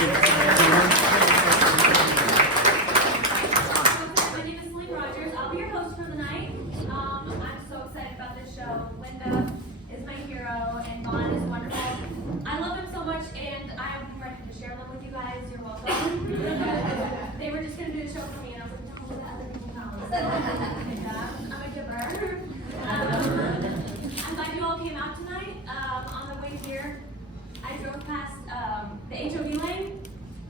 My name is Celine Rogers. I'll be your host for the night. I'm so excited about this show. Linda is my hero, and Vaughn is wonderful. I love him so much, and I'm ready to share them with you guys. You're welcome. They were just going to do the show for me, and I was like, don't let other people know. I'm a giver. I'm glad you all came out tonight. On the way here, I drove past the HOV lane,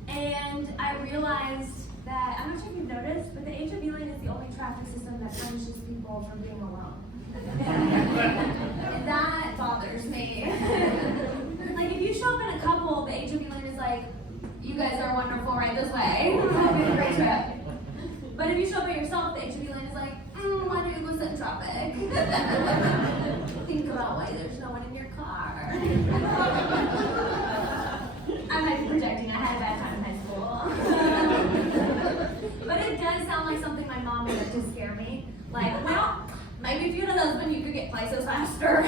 and I realized that, I'm not sure if you've noticed, but the HOV lane is the only traffic system that punishes people for being alone. And that bothers me. Like, if you show up in a couple, the HOV lane is like, you guys are wonderful right this way. It'll be a great trip. But if you show up by yourself, the HOV lane is like, why don't you go sit in traffic? Think about why there's no one in your car. I might be projecting. I had a bad time in high school. But it does sound like something my mom made up to scare me. Like, well, maybe if you had a husband, you could get places faster.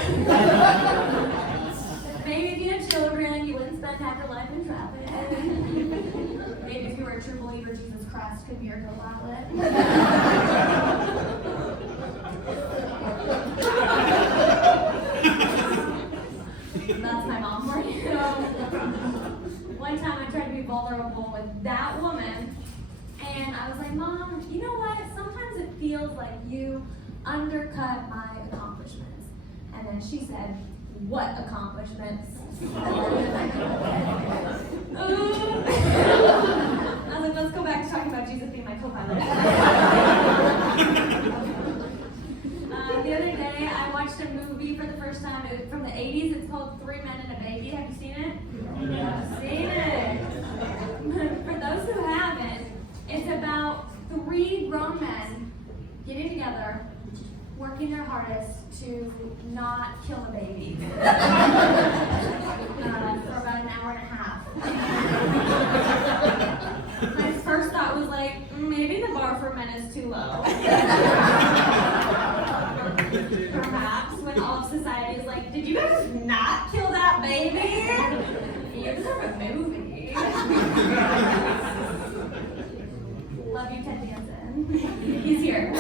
Maybe if you had children, you wouldn't spend half your life in traffic. Maybe if you were a true believer, Jesus Christ could be your co-pilot. That's my mom for you. One time I tried to be vulnerable with that woman, and I was like, Mom, you know what? Sometimes it feels like you undercut my accomplishments. And then she said, what accomplishments? I was like, let's go back to talking about Jesus being my co-pilot. The other day, I watched a movie for the first time. It was from the 80s. It's called 3 Men and a Baby. Have you seen it? Yeah. Seen it. For those who haven't, it's about 3 grown men getting together, working their hardest to not kill a baby for about an hour and a half. My first thought was like, maybe the bar for men is too low. Perhaps when all of society is like, did you guys not kill that baby? You deserve a movie. Love you, Ted Danson. He's here.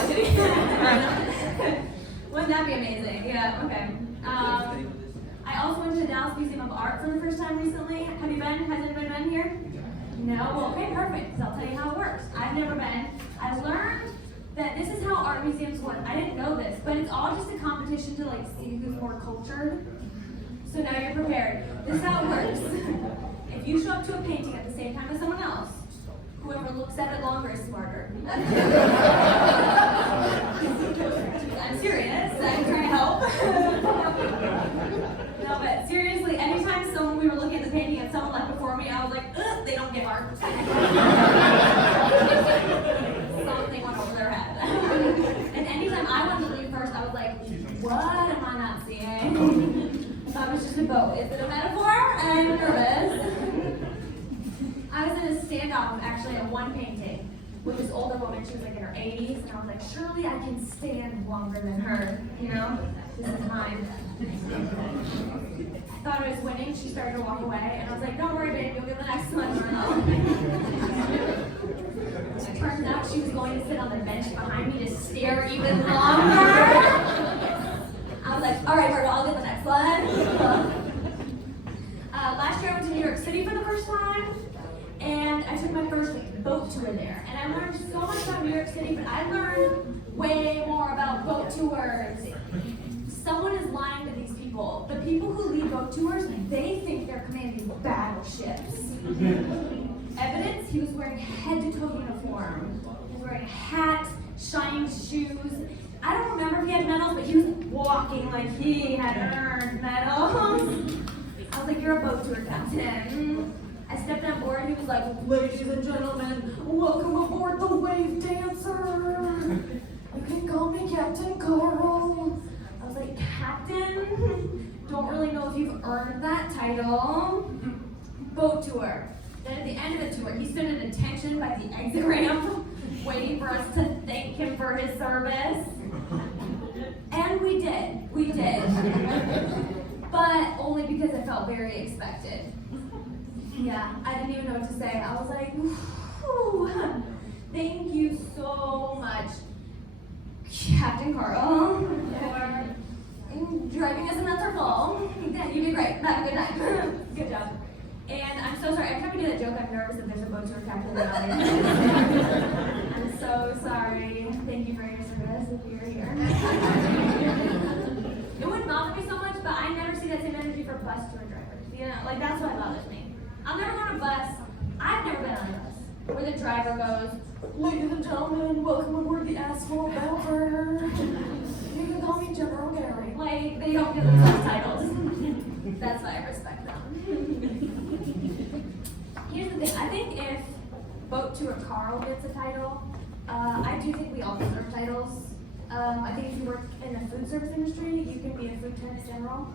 Wouldn't that be amazing? Yeah, okay. I also went to the Dallas Museum of Art for the first time recently. Have you been? Has anybody been here? No? Well, okay, perfect. So I'll tell you how it works. I've never been. I learned that this is how art museums work. I didn't know this, but it's all just a competition to like see who's more cultured. So now you're prepared. This is how it works. If you show up to a painting at the same time as someone else, whoever looks at it longer is smarter. I'm serious. I'm trying to help. No, but seriously, anytime we were looking at the painting and someone left before me, I was like, ugh, they don't get art. Something went over their head. And anytime I wanted to leave first, I was like, what am I not seeing? I thought it was just a boat. Is it a metaphor? I'm nervous. I was in a standoff actually at one painting with this older woman. She was like in her 80s, and I was like, surely I can stand longer than her, you know? This is mine. I thought I was winning. She started to walk away, and I was like, don't worry, babe, you'll get the next one. It turns out she was going to sit on the bench behind me to stare even longer. I was like, all right, Myrtle, I'll get the next one. Last year I went to New York City for the first time. And I took my first boat tour there. And I learned so much about New York City, but I learned way more about boat tours. Someone is lying to these people. The people who lead boat tours, they think they're commanding battleships. Evidence, he was wearing head-to-toe uniform. He was wearing a hat, shiny shoes. I don't remember if he had medals, but he was walking like he had earned medals. I was like, you're a boat tour captain. I stepped on board and he was like, ladies and gentlemen, welcome aboard the Wave Dancer. You can call me Captain Carl. I was like, Captain? Don't really know if you've earned that title. Boat tour. Then at the end of the tour, he stood at attention by the exit ramp, waiting for us to thank him for his service. And we did. But only because it felt very expected. Yeah, I didn't even know what to say. I was like, whew, thank you so much, Captain Carl, for driving us in that circle. Yeah, you did great. Have a good night. Good job. And I'm so sorry. Every time I do that joke, I'm nervous that there's a boat tour captain in the audience. I'm so sorry. Thank you for your service if you're here. It wouldn't bother me so much, but I never see that same energy for bus tour drivers. You know, like that's what bothers me. I'll never go on a bus. I've never been on a bus where the driver goes, "Ladies and gentlemen, welcome aboard the Asphalt Belter. You can call me General Gary." Like, they don't give themselves titles. That's why I respect them. Here's the thing. I think if Boat Tour Carl gets a title, I do think we all deserve titles. I think if you work in the food service industry, you can be a food tech general.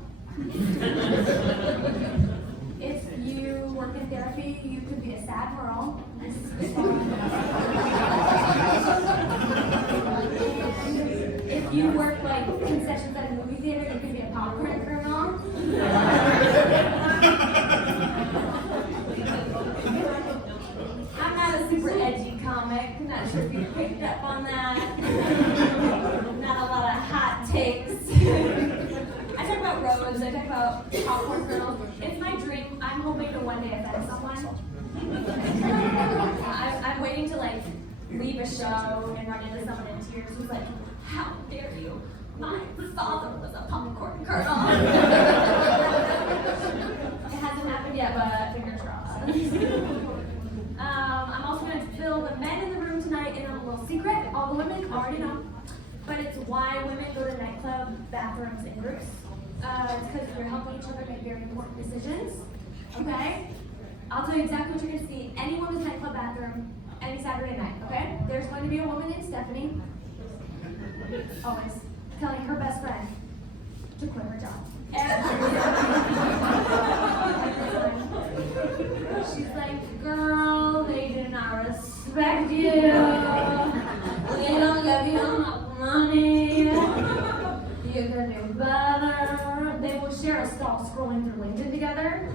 If you work in therapy, you could be a sad Merle. And if you work like concessions at a movie theater, you could be a popcorn colonel. I'm not a super edgy comic. Not sure if you picked up on that. Not a lot of hot takes. I talk about roads, I talk about popcorn kernels. It's my dream. I'm hoping to one day offend someone. I'm waiting to like leave a show and run into someone in tears who's like, "How dare you? My father was a popcorn kernel." It hasn't happened yet, but fingers crossed. I'm also going to fill the men in the room tonight in a little secret. All the women already know. But it's why women go to nightclub bathrooms in groups. It's because you're helping each other make very important decisions. Okay? I'll tell you exactly what you're going to see in any women's nightclub bathroom any Saturday night. Okay? There's going to be a woman named Stephanie, always, telling her best friend to quit her job. She's like, "Girl, they do not respect you. They don't give you enough money. You can do better." They will share a stall scrolling through LinkedIn together.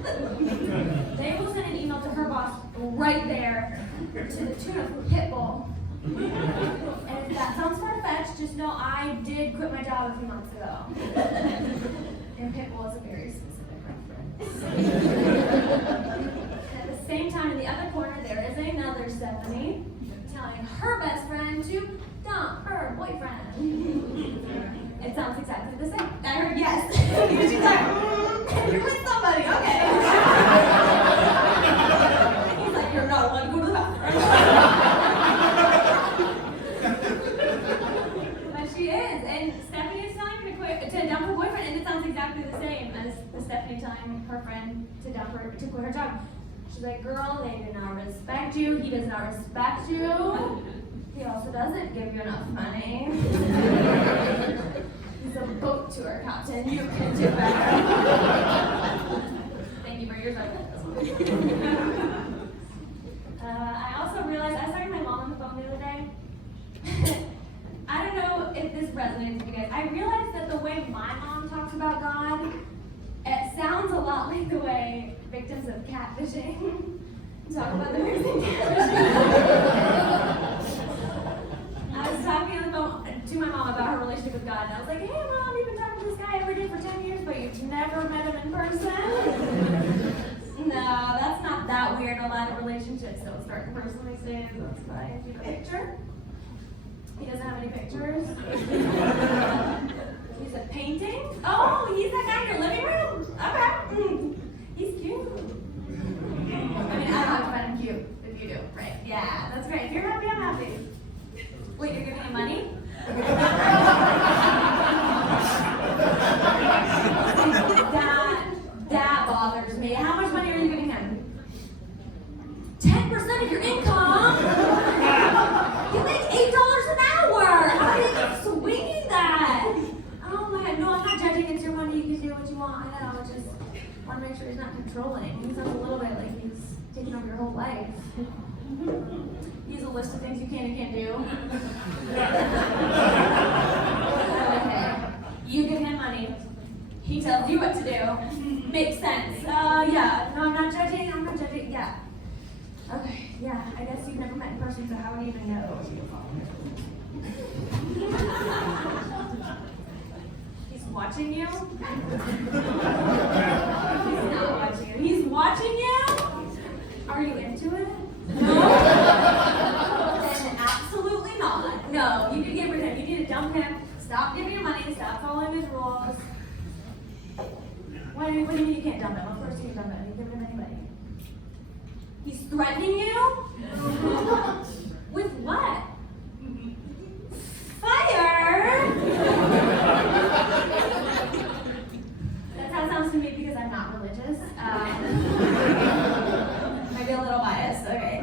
They will send an email to her boss right there to the tune of Pitbull. And if that sounds far-fetched, just know I did quit my job a few months ago. And Pitbull is a very specific reference. At the same time, in the other corner, there is another Stephanie telling her best friend to dump her boyfriend. It sounds exactly the same. I heard yes. She's like, "You're with somebody, okay." He's like, "You're not allowed to go to the bathroom." But she is, and Stephanie is telling her to dump her boyfriend, and it sounds exactly the same as the Stephanie telling her friend to quit her job. She's like, "Girl, they do not respect you. He does not respect you. He also doesn't give you enough money. He's a boat tour captain. You can do better." Thank you for your service. I also realized, I was talking to my mom on the phone the other day. I don't know if this resonates with you guys. I realized that the way my mom talks about God, it sounds a lot like the way victims of catfishing talk about the victim catfishing. I was talking on the phone to my mom about her relationship with God, and I was like, "Hey Mom, you've been talking to this guy every day for 10 years, but you've never met him in person?" No, that's not that weird. A lot of relationships don't start in person these days. That's fine. Do you have a picture? He doesn't have any pictures. He's a painting? Oh, he's that guy in your living room? Okay. He's cute. I mean, I don't have to find him cute if you do, right? Yeah, that's great. If you're happy, I'm happy. Wait, you're giving him money? That bothers me. How much money are you giving him? 10% of your income? You make $8 an hour. How are you swinging that? Oh my God, no, I'm not judging. It's your money. You can do what you want. I know. I just want to make sure he's not controlling. He sounds a little bit like he's taking over your whole life. He has a list of things you can and can't do. Okay. You give him money. He tells you what to do. Makes sense. Yeah. No, I'm not judging. don't even know. He's watching you? He's not watching you. He's watching you? Are you into it? No? Then absolutely not. No, you need to get rid of him. You need to dump him. Stop giving him money. Stop following his rules. What do you mean you can't dump him? Of course you can dump him. You can give him anybody. He's threatening you? With what? Fire? That's how it sounds to me because I'm not religious. Maybe a little biased, okay.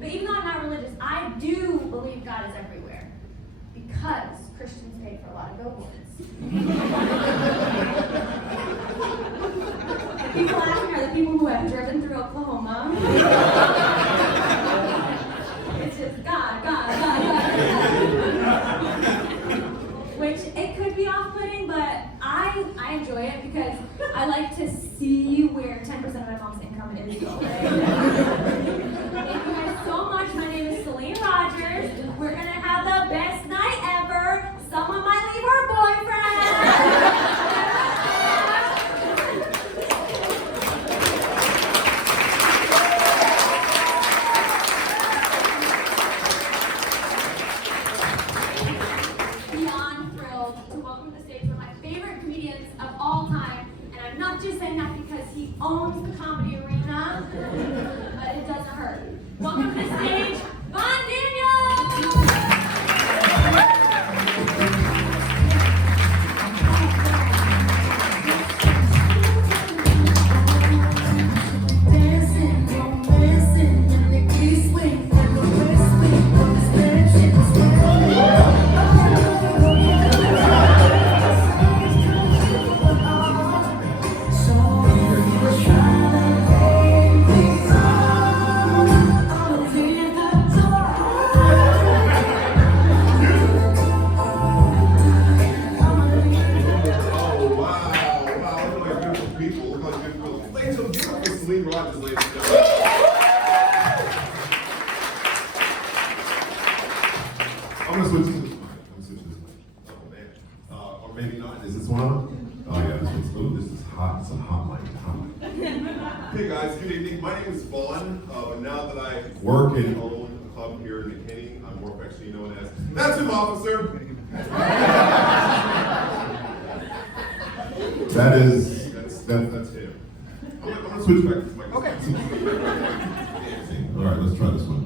But even though I'm not religious, I do believe God is everywhere. Because Christians pay for a lot of billboards. The people laughing are the people who have driven through Oklahoma. It's just God. Which it could be off-putting, but I enjoy it because I like to see where 10% of my mom's income is going. Thank you guys so much. My name is Celine Rogers. We're gonna have the best night ever. Someone might leave her boyfriend. Beyond thrilled to welcome to the stage one of my favorite comedians of all time. And I'm not just saying that because he owns the comedy arena, but it doesn't hurt. Welcome to the stage, Von Daniel! Celine Rogers, ladies and gentlemen. I'm gonna switch to this mic. Oh man. Or maybe not. Is this one on? Oh yeah, this one's. Oh, this is hot. It's a hot mic. Hey guys, good evening. My name is Vaughn. And now that I work and own a club here in Mckinney, I'm more affectionately known as That's Him Officer. That's him. I'm gonna switch back to this mic. Okay. All right, let's try this one.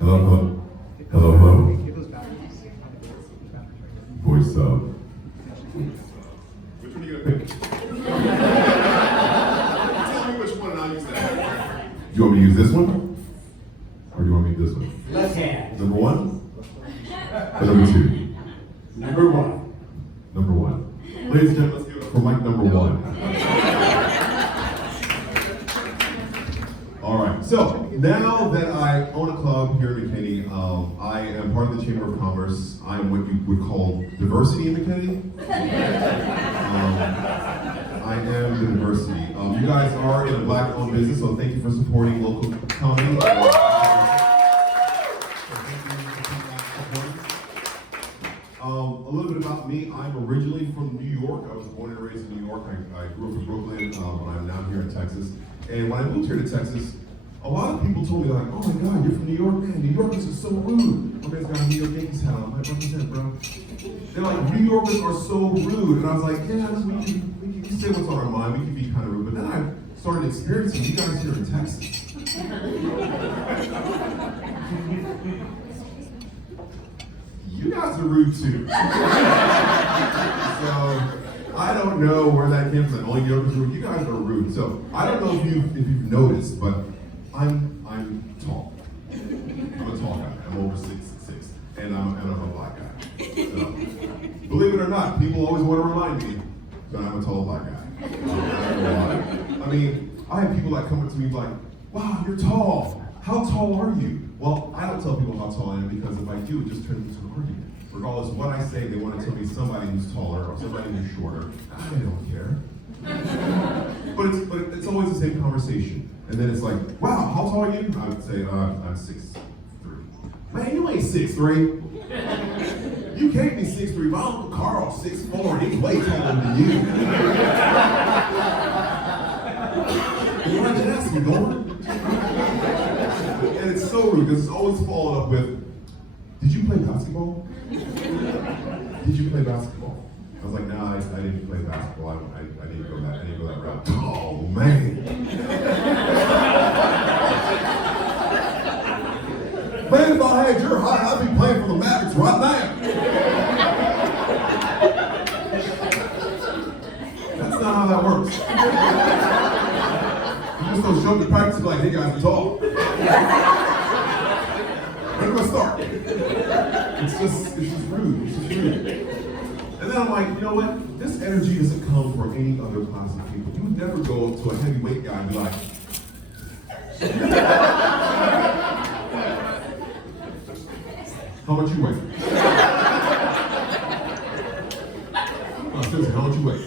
Hello. Voice up. Which one are you gonna pick? Tell me which one and I'll use that. You want me to use this one? Or do you want me to use this one? Left hand. Number one? Or number two? Number one. Number one. Ladies and gentlemen, let's give it up for mic number one. All right, so now that I own a club here in Mckinney, I am part of the Chamber of Commerce. I am what you would call diversity in Mckinney. I am the diversity. You guys are in a black-owned business, so thank you for supporting local comedy. A little bit about me. I'm originally from New York. I was born and raised in New York. I grew up in Brooklyn, but I'm now here in Texas. And when I moved here to Texas, a lot of people told me like, "Oh my God, you're from New York, man. New Yorkers are so rude." My man's got a New York Yankees hat on. I'm like, "100%, bro." They're like, "New Yorkers are so rude," and I was like, "Yeah, we can say what's on our mind. We can be kind of rude." But then I started experiencing you guys here in Texas. You guys are rude too. So I don't know where that came from. Only Yorkers rude. You guys are rude. So I don't know if you've noticed, but I'm tall. I'm a tall guy. I'm over 6'6", and I'm a black guy. So, believe it or not, people always want to remind me that I'm a tall black guy. I mean, I have people that come up to me like, "Wow, you're tall. How tall are you?" Well, I don't tell people how tall I am because if I do, it just turns into an argument. Regardless of what I say, they want to tell me somebody who's taller or somebody who's shorter. I don't care. But it's always the same same conversation. And then it's like, wow, how tall are you? I would say, I'm 6'3". Man, you ain't 6'3". You can't be 6'3". My Uncle Carl's 6'4", and he's way taller than you. Why'd you ask me, Norman? And it's so rude, because it's always followed up with, did you play basketball? Did you play basketball? I was like, no, I didn't play basketball. I didn't go that route. Oh, man. Man, if I had your height, I'd be playing for the Mavericks right now. That's not how that works. You just don't show up to practice and be like, hey guys, we talk. When do I start? It's just rude. It's just rude. And then I'm like, you know what? This energy doesn't come from any other class of people. You would never go to a heavyweight guy and be like, how much you weigh? Oh, seriously, how much you weigh?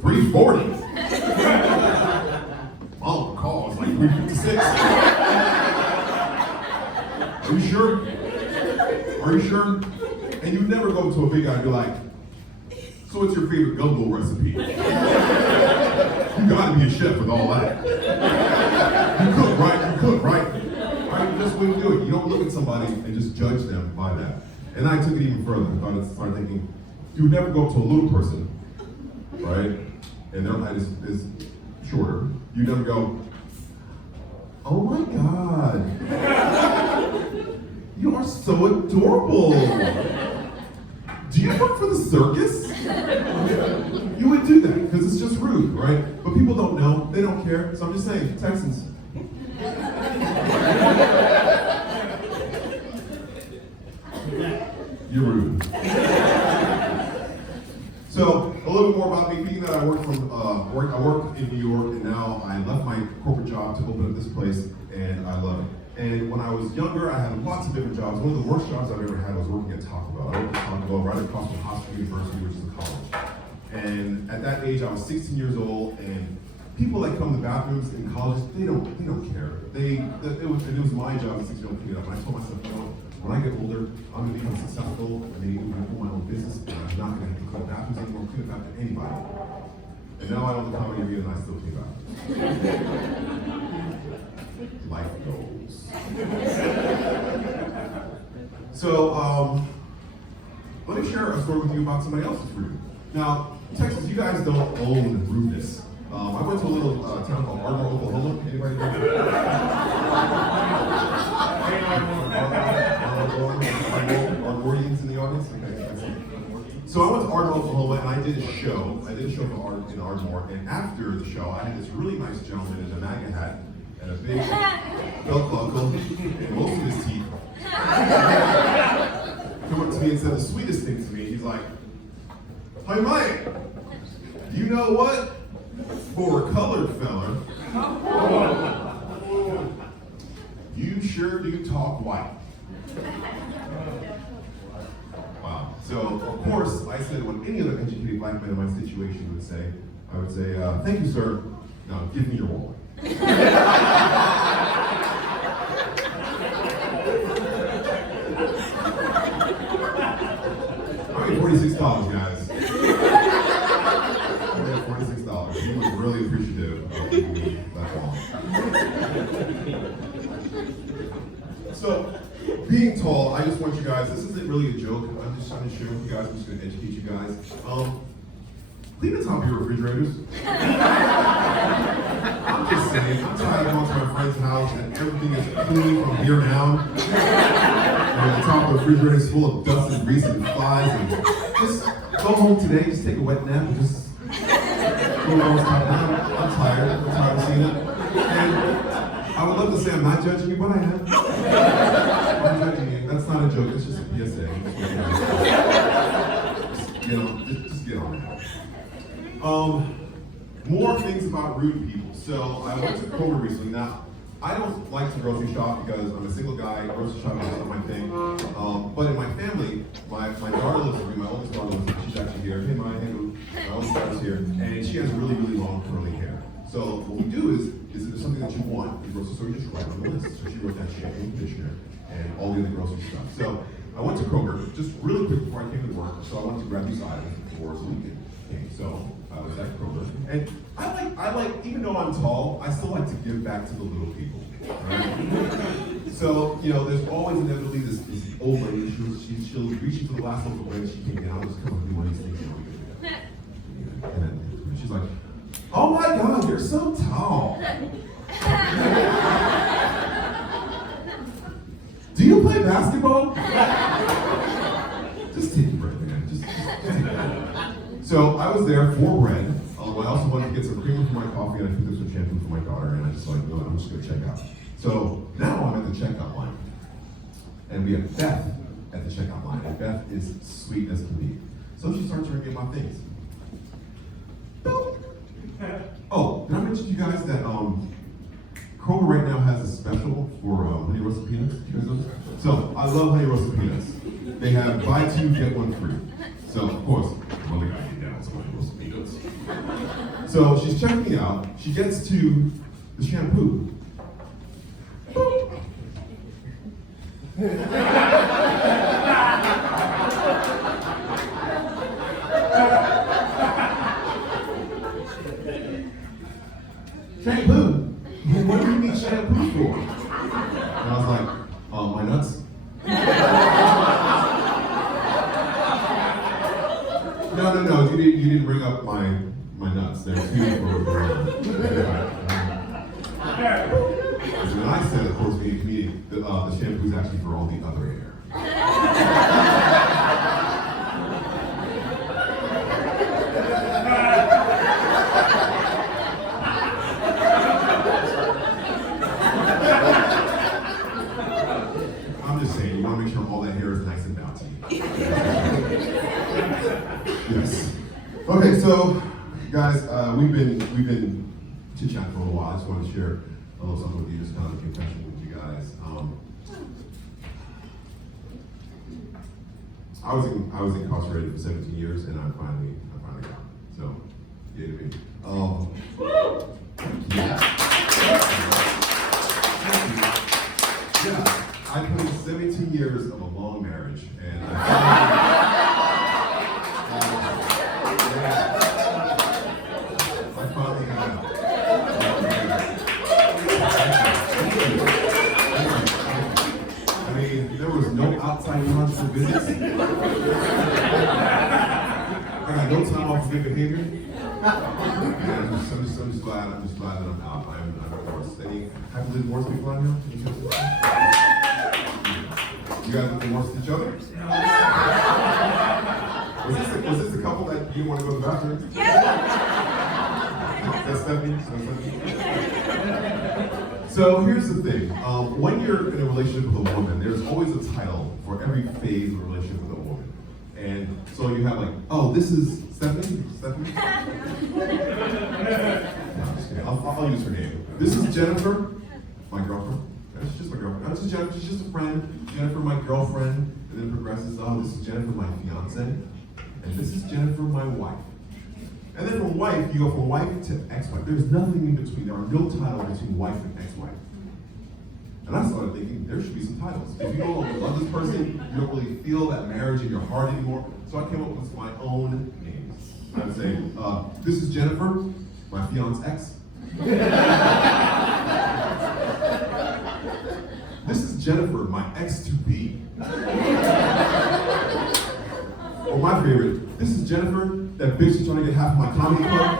340. Oh, call is like 356. Are you sure? Are you sure? And you never go to a big guy and be like, so what's your favorite gumbo recipe? You gotta be a chef with all that. You cook, right? You cook, right? Right? That's the way you do it. You don't look at somebody and just judge them by that. And I took it even further. I started thinking, you would never go up to a little person, right? And their height is shorter. You never go, oh my God. You are so adorable. Do you work for the circus? You would do that because it's just rude, right? But people don't know, they don't care. So I'm just saying, Texans. You're rude. So a little bit more about me. Being that I work in New York, and now I left my corporate job to open up this place, and I love it. And when I was younger, I had lots of different jobs. One of the worst jobs I've ever had was working at Taco Bell. I worked at Taco Bell right across from Hofstra University, which is a college. And at that age, I was 16 years old, and people that come to bathrooms in colleges, they don't care. It was my job as a 16-year-old to clean it up. And I told myself, you know, when I get older, I'm going to become successful, and maybe open my own business, and I'm not going to have to clean bathrooms anymore, clean up after anybody. And now I own the comedy arena, and I still clean bathrooms. Life goals. So, let me share a story with you about somebody else's rude. Now, Texas, you guys don't own rudeness. I went to a little town called Ardmore, Oklahoma. Anybody know that? Ardmorians in the audience? Okay. So I went to Ardmore, Oklahoma, and I did a show. In Ardmore, and after the show, I had this really nice gentleman in a MAGA hat and a big belt buckle and most of his teeth. Come up to me and said the sweetest thing to me. He's like, "Hey, Mike, you know what? For a colored fella, you sure do talk white." Wow. So, of course, I said what any other educated black man in my situation would say. I would say, "Thank you, sir. Now, give me your wallet." I made $46, guys. I made $46. He was really appreciative of giving me that wallet. So, being tall, I just want you guys, this isn't really a joke, I'm just trying to share with you guys, I'm just going to educate you guys. Clean the top of your refrigerators. I'm just saying, I'm tired of going to my friend's house and everything is clean from here down. And the top of the refrigerator is full of dust and grease and flies. And just go home today, just take a wet nap and just I'm tired of seeing it. And I would love to say I'm not judging you, but I am. I'm judging you. That's not a joke, it's just a PSA. Just get on that. More things about rude people. So I went to Kroger recently. Now, I don't like to grocery shop because I'm a single guy. Grocery shopping is not my thing. But in my family, my daughter lives with me. My oldest daughter lives with me. She's actually here. Hey, my oldest daughter's here. And she has really, really long long curly hair. So what we do is if there's something that you want, the grocery store, you just write on the list. So she wrote that shampoo, conditioner, and all the other grocery stuff. So I went to Kroger just really quick before I came to work. So I wanted to grab these items before the weekend came. So I was at Kroger, and I like even though I'm tall, I still like to give back to the little people. Right? So there's always inevitably this old lady. She'll reach into the last loaf of bread. She came down, just come and do one of these things. And then she's like, "Oh my God, you're so tall. Do you play basketball?" Just take the bread, man. Just take the bread. So I was there for bread. I also wanted to get some creamer for my coffee, and I picked up some shampoo for my daughter, and I just like, no, I'm just gonna check out. So now I'm at the checkout line, and we have Beth at the checkout line, and Beth is sweet as can be. So she starts ringing my things. Oh, did I mention to you guys that Kroger right now has a special for honey roasted peanuts? You guys know this? So I love honey roasted peanuts. They have buy two get one free. So of course, I'm only gonna get down some honey roasted peanuts. So she's checking me out. She gets to the shampoo. Shampoo? What do you need shampoo for? And I was like, my nuts? No, you didn't bring up my nuts. They're too for And I said, of course, being a comedian, the shampoo is actually for all the other hair. I'm just saying, you want to make sure all that hair is nice and bouncy. Yes. Okay, so guys, we've been chit-chatting for a while. I just want to share a little something with you, just kind of a confession with you guys. I was incarcerated for 17 years, and I finally got out. So, yeah, I played 17 years of a long marriage, and I finally got out. I mean, there was no outside constant visits. I got no time off for good behavior. And I'm just glad that I'm out. I'm divorced. Any happily divorced people out here? You guys have divorced each other? Was this the couple that you didn't want to go to the bathroom? That's Stephanie? So here's the thing. When you're in a relationship with a woman, there's always a title for every phase of a relationship with a woman. And so you have like, oh, this is Stephanie? Stephanie? No, I'm just kidding. I'll use her name. This is Jennifer, my girlfriend. She's just my girlfriend. No, this is Jennifer, she's just a friend. Jennifer, my girlfriend. And then progresses, oh, this is Jennifer, my fiance. And this is Jennifer, my wife. And then from wife, you go from wife to ex-wife. There's nothing in between. There are no titles between wife and ex-wife. And I started thinking, there should be some titles. If you no longer love this person, you don't really feel that marriage in your heart anymore. So I came up with my own names. I would say, this is Jennifer, my fiance ex. This is Jennifer, my ex-to-be. Or my favorite, this is Jennifer, that bitch who's trying to get half of my comedy club.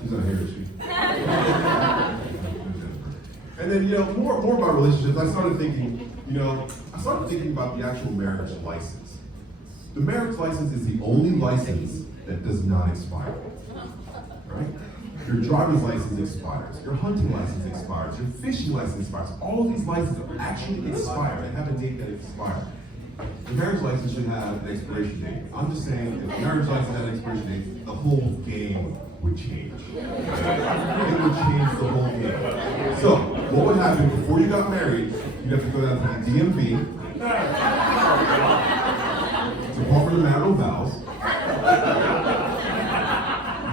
She's not here, is she? And then, more about relationships, I started thinking about the actual marriage license. The marriage license is the only license that does not expire, right? Your driver's license expires, your hunting license expires, your fishing license expires. All of these licenses are actually expired and have a date that expires. The marriage license should have an expiration date. I'm just saying, if the marriage license had an expiration date, the whole game would change. It would change the whole game. So, what would happen before you got married? You'd have to go down to the DMV. call for the marital vows.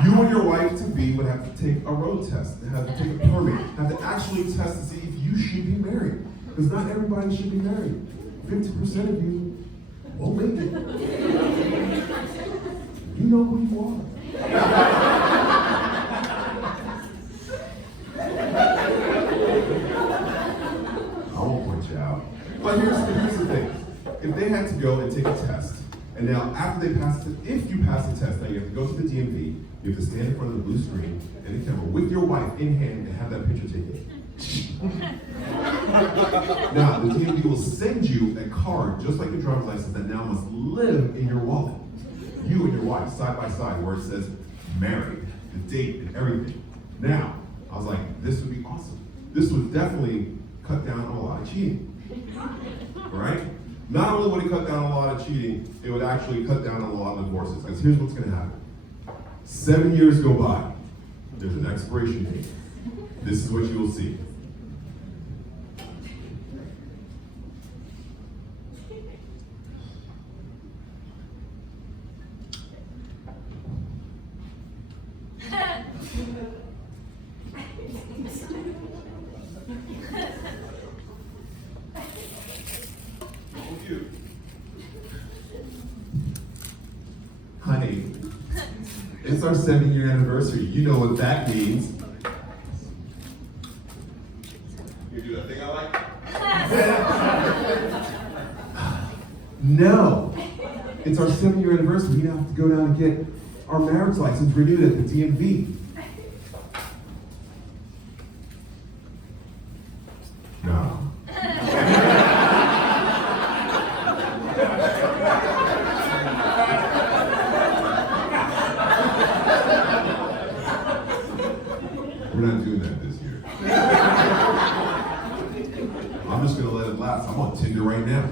You and your wife-to-be would have to take a road test, have to take a permit, have to actually test to see if you should be married. Because not everybody should be married. 50% of you won't make it. You know who you are. I won't point you out. But here's the thing. If they had to go and take a test, and now after they pass it, if you pass the test, now you have to go to the DMV, you have to stand in front of the blue screen and the camera with your wife in hand and have that picture taken. Now, the DMV will send you a card, just like your driver's license, that now must live in your wallet. You and your wife, side by side, where it says married, the date, and everything. Now, I was like, this would be awesome. This would definitely cut down on a lot of cheating. Right? Not only would it cut down on a lot of cheating, it would actually cut down on a lot of divorces. Because here's what's going to happen. 7 years go by. There's an expiration date. This is what you will see. Honey, it's our 7-year anniversary. You know what that means. You do that thing I like? No. It's our 7-year anniversary. We have to go down and get our marriage license renewed at the DMV. No. We're not doing that this year. I'm just gonna let it last. I'm on Tinder right now.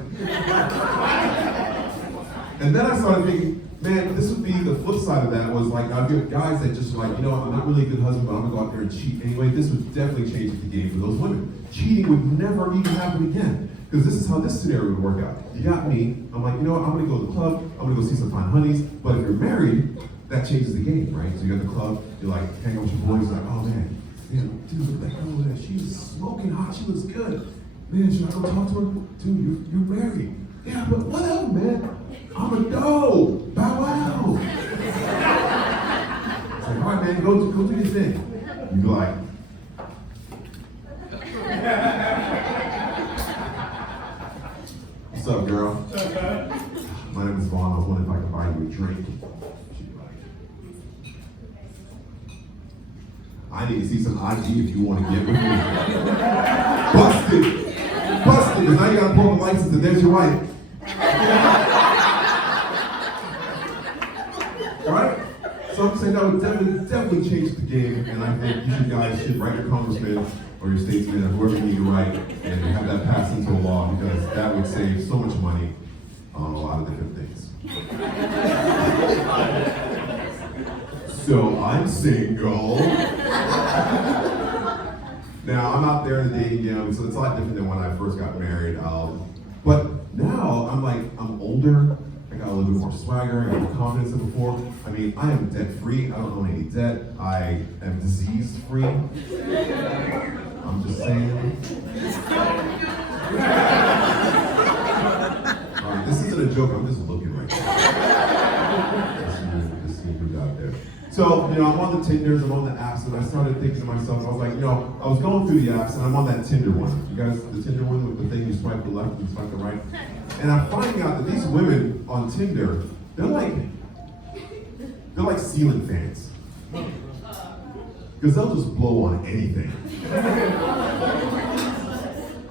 And then I started thinking, man, this would be the flip side of that was like, I'd get guys that just like, you know, I'm not really a good husband, but I'm gonna go out there and cheat anyway. This would definitely change the game for those women. Cheating would never even happen again. Because this is how this scenario would work out. You got me, I'm like, you know what, I'm gonna go to the club, I'm gonna go see some fine honeys, but if you're married, that changes the game, right? So you got the club, you're like, hang out with your boys, like, oh man, dude, look at that girl over there, she's smoking hot, she looks good. Man, should I go talk to her? Dude, you're married. Yeah, but whatever, man. I'm a doe. Bow wow. It's like, all right, man, go do your thing. You be like, what's up, girl? My name is Vaughn. I was wondering if I could buy you a drink. She'd be like, I need to see some ID if you want to get with me. Busted! Busted! Because now you got to pull the license and there's your wife. Right? So I'm saying that would definitely change the game, and I think you guys should write your congressman or your statesman or whoever you need to write and have that passed into a law, because that would save so much money on a lot of different things. So I'm single. Now I'm out there in the dating game, so it's a lot different than when I first got married. But now I'm older. I got a little bit more swagger, I got more confidence than before. I mean, I am debt free. I don't own any debt. I am disease free. I'm just saying. All right, this isn't a joke. I'm just looking right now. Just see who's out there. So, you know, I'm on the Tinders, I'm on the apps, and I started thinking to myself, I was like, you know, I was going through the apps, and I'm on that Tinder one. You guys, the Tinder one with the thing you swipe to the left and swipe to the right. And I'm finding out that these women on Tinder, they're like ceiling fans. Because they'll just blow on anything.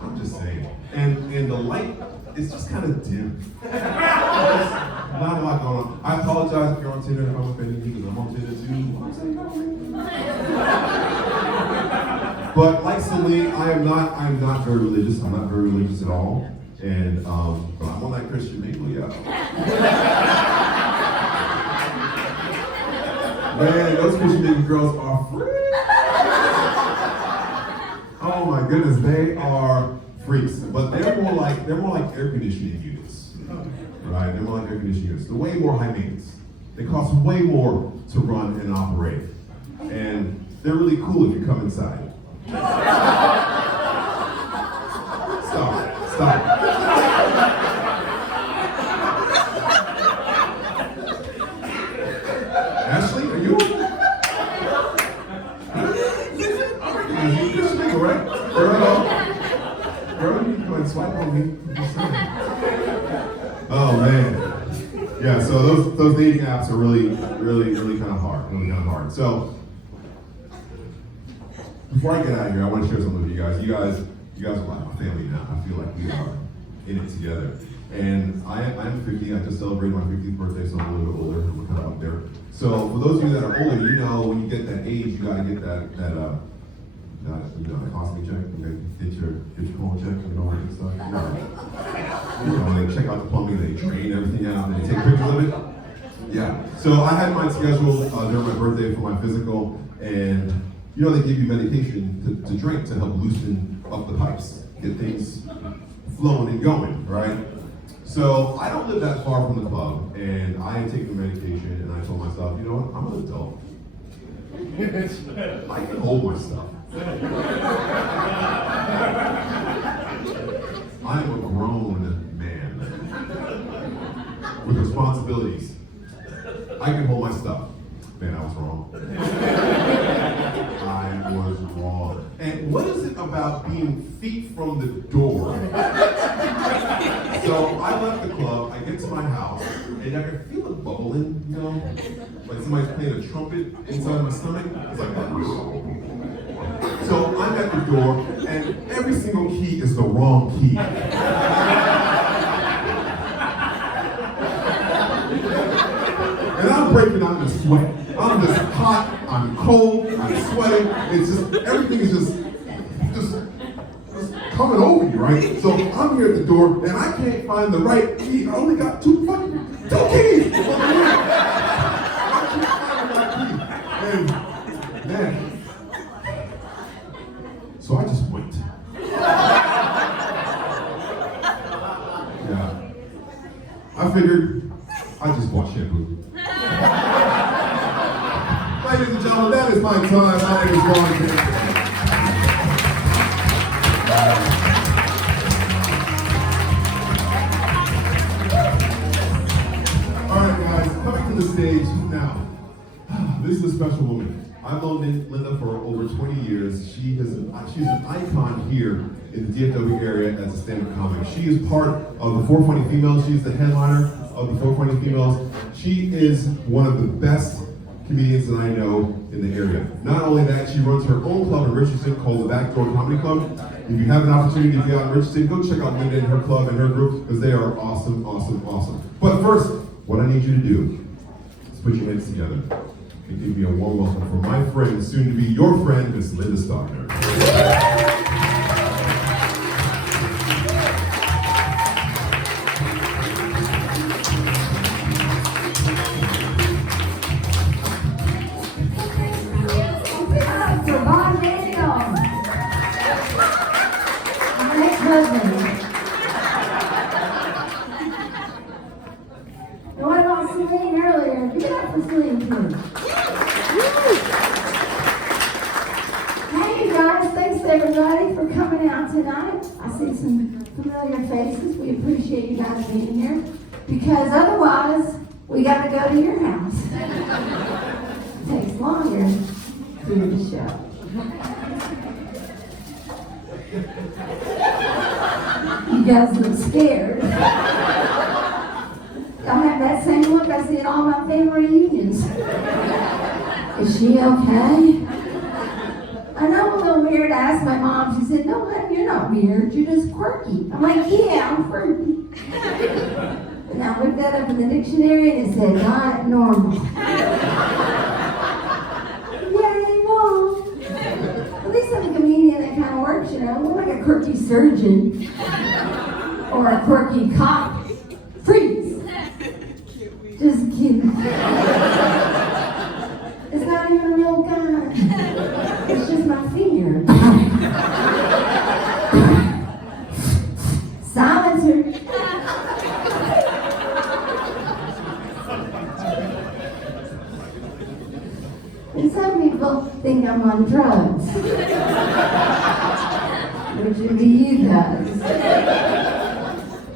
I'm just saying. And the light is just kind of dim. Not a lot going on. I apologize if you're on Tinder and if I'm offending you, because I'm on Tinder too. But like Celine, I am not very religious. I'm not very religious at all. And but I'm on that Christian mingle, yeah. Man, those Christian mingle girls are free. Oh my goodness, they are freaks. But they're more like air conditioning units. right? They're more like air conditioning units. They're way more high maintenance. They cost way more to run and operate. And they're really cool if you come inside. Stop. Ashley, are you? You're single, right? Girl, you can go and swipe on me. Oh man. Yeah, so those dating apps are really kind of hard. So before I get out of here, I want to share something with you guys. You guys are like my family now. I feel like we are in it together. And I'm 50. I just celebrated my 50th birthday, so I'm a little bit older. I'm kind of up there. So for those of you that are older, you know when you get that age, you gotta get that costing check. You gotta get your phone check and all that good stuff. They check out the plumbing, they drain everything out, and they take pictures of it. Yeah. So I had mine scheduled during my birthday for my physical, and they give you medication to drink to help loosen up the pipes, get things flowing and going, right? So I don't live that far from the club, and I had taken the medication, and I told myself, you know what, I'm an adult. I can hold my stuff. I am a grown man with responsibilities. I can hold my stuff. Man, I was wrong. I was wrong. And what is it about being feet from the door? So I left the club, I get to my house, and I can feel it bubbling, like somebody's playing a trumpet inside my stomach. It's like that. So I'm at the door, and every single key is the wrong key. And I'm breaking out in sweat. I'm just hot, I'm cold, I'm sweating. It's just, everything is just coming over you, right? So I'm here at the door, and I can't find the right key. I only got two keys. I can't find the right key. And man, so I just went. Yeah. I figured I just bought shampoo. Ladies and gentlemen, that is my time. My name is Ron. All right, guys, coming to the stage now. This is a special woman. I've known Linda for over 20 years. She's an icon here in the DFW area as a stand-up comic. She is part of the 420 Females. She's the headliner of the 420 Females. She is one of the best comedians that I know in the area. Not only that, she runs her own club in Richardson called the Backdoor Comedy Club. If you have an opportunity to be out in Richardson, go check out Linda and her club and her group, because they are awesome. But first, what I need you to do is put your hands together and give me a warm welcome for my friend, soon to be your friend, Miss Linda Stogner. What about Celine earlier? Give it up for Celine, please. Hey, you guys. Thanks, everybody, for coming out tonight. I see some familiar faces. We appreciate you guys being here, because otherwise, we got to go to your house. It takes longer to do the show. You guys look scared. Y'all have that same look I see in all my family reunions. Is she okay? I know I'm a little weird. I asked my mom. She said, "No, honey, you're not weird. You're just quirky." I'm like, "Yeah, I'm quirky." And I looked that up in the dictionary and it said, "Not normal." Yay, Mom. At least I'm a comedian that kind of works, I'm like a quirky surgeon. Or a quirky cop. Freeze. Just kidding. It's not even a real gun. It's just my finger. Silencer. think I'm on drugs. Which would be you guys.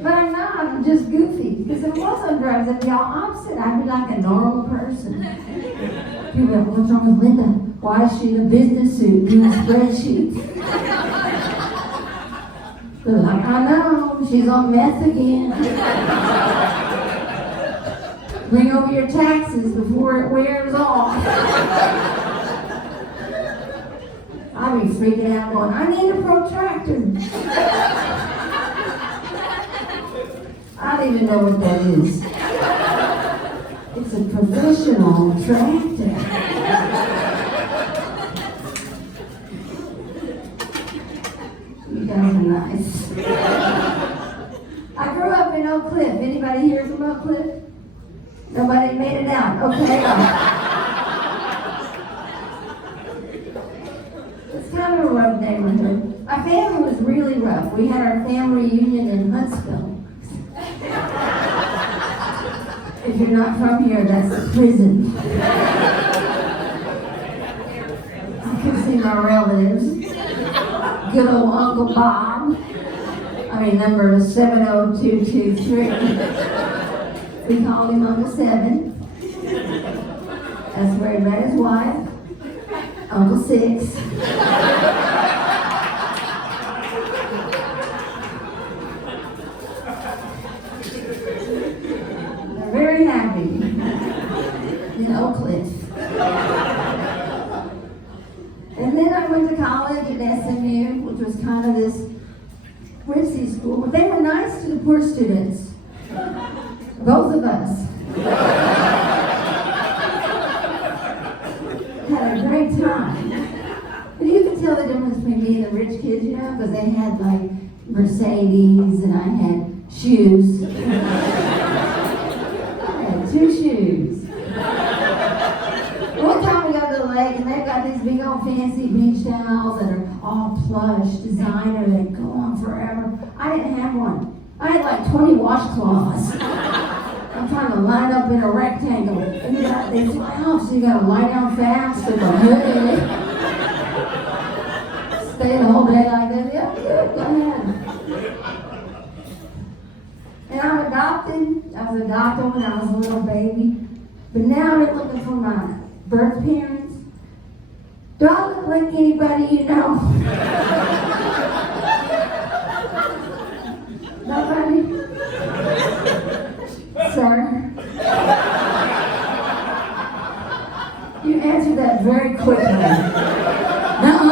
But I'm not, I'm just goofy. Because if I was on drugs, I'd be all opposite. I'd be like a normal person. People be like, what's wrong with Linda? Why is she in a business suit doing spreadsheets? They're like, I know, she's on meth again. Bring over your taxes before it wears off. I'd be freaking out going, I need a protractor. I don't even know what that is. It's a professional tractor. You guys are nice. I grew up in Oak Cliff. Anybody here from Oak Cliff? Nobody made it out. Okay. It's kind of a rough neighborhood. My family was really rough. We had our family reunion in Huntsville. If you're not from here, that's the prison. I can see my relatives. Good old Uncle Bob. I mean, number 70223. We called him Uncle 7. That's where he met his wife. Uncle 6. They're very happy in Oak Cliff. And then I went to college at SMU, which was kind of this ritzy school. But they were nice to the poor students. Both of us. Had a great time. But you could tell the difference between me and the rich kids, you know, because they had like Mercedes and I had shoes. I had 2 shoes. One time we got to the lake and they've got these big old fancy beach towels that are all plush, designer, that go on forever. I didn't have one. I had like 20 washcloths. I'm trying to line up in a rectangle. And they fly off, so you gotta lie down fast and stay the whole day like that. Yeah, good, go ahead. And I'm adopted. I was adopted when I was a little baby. But now they're looking for my birth parents. Do I look like anybody you know? Nobody? Sir? You answered that very quickly. No.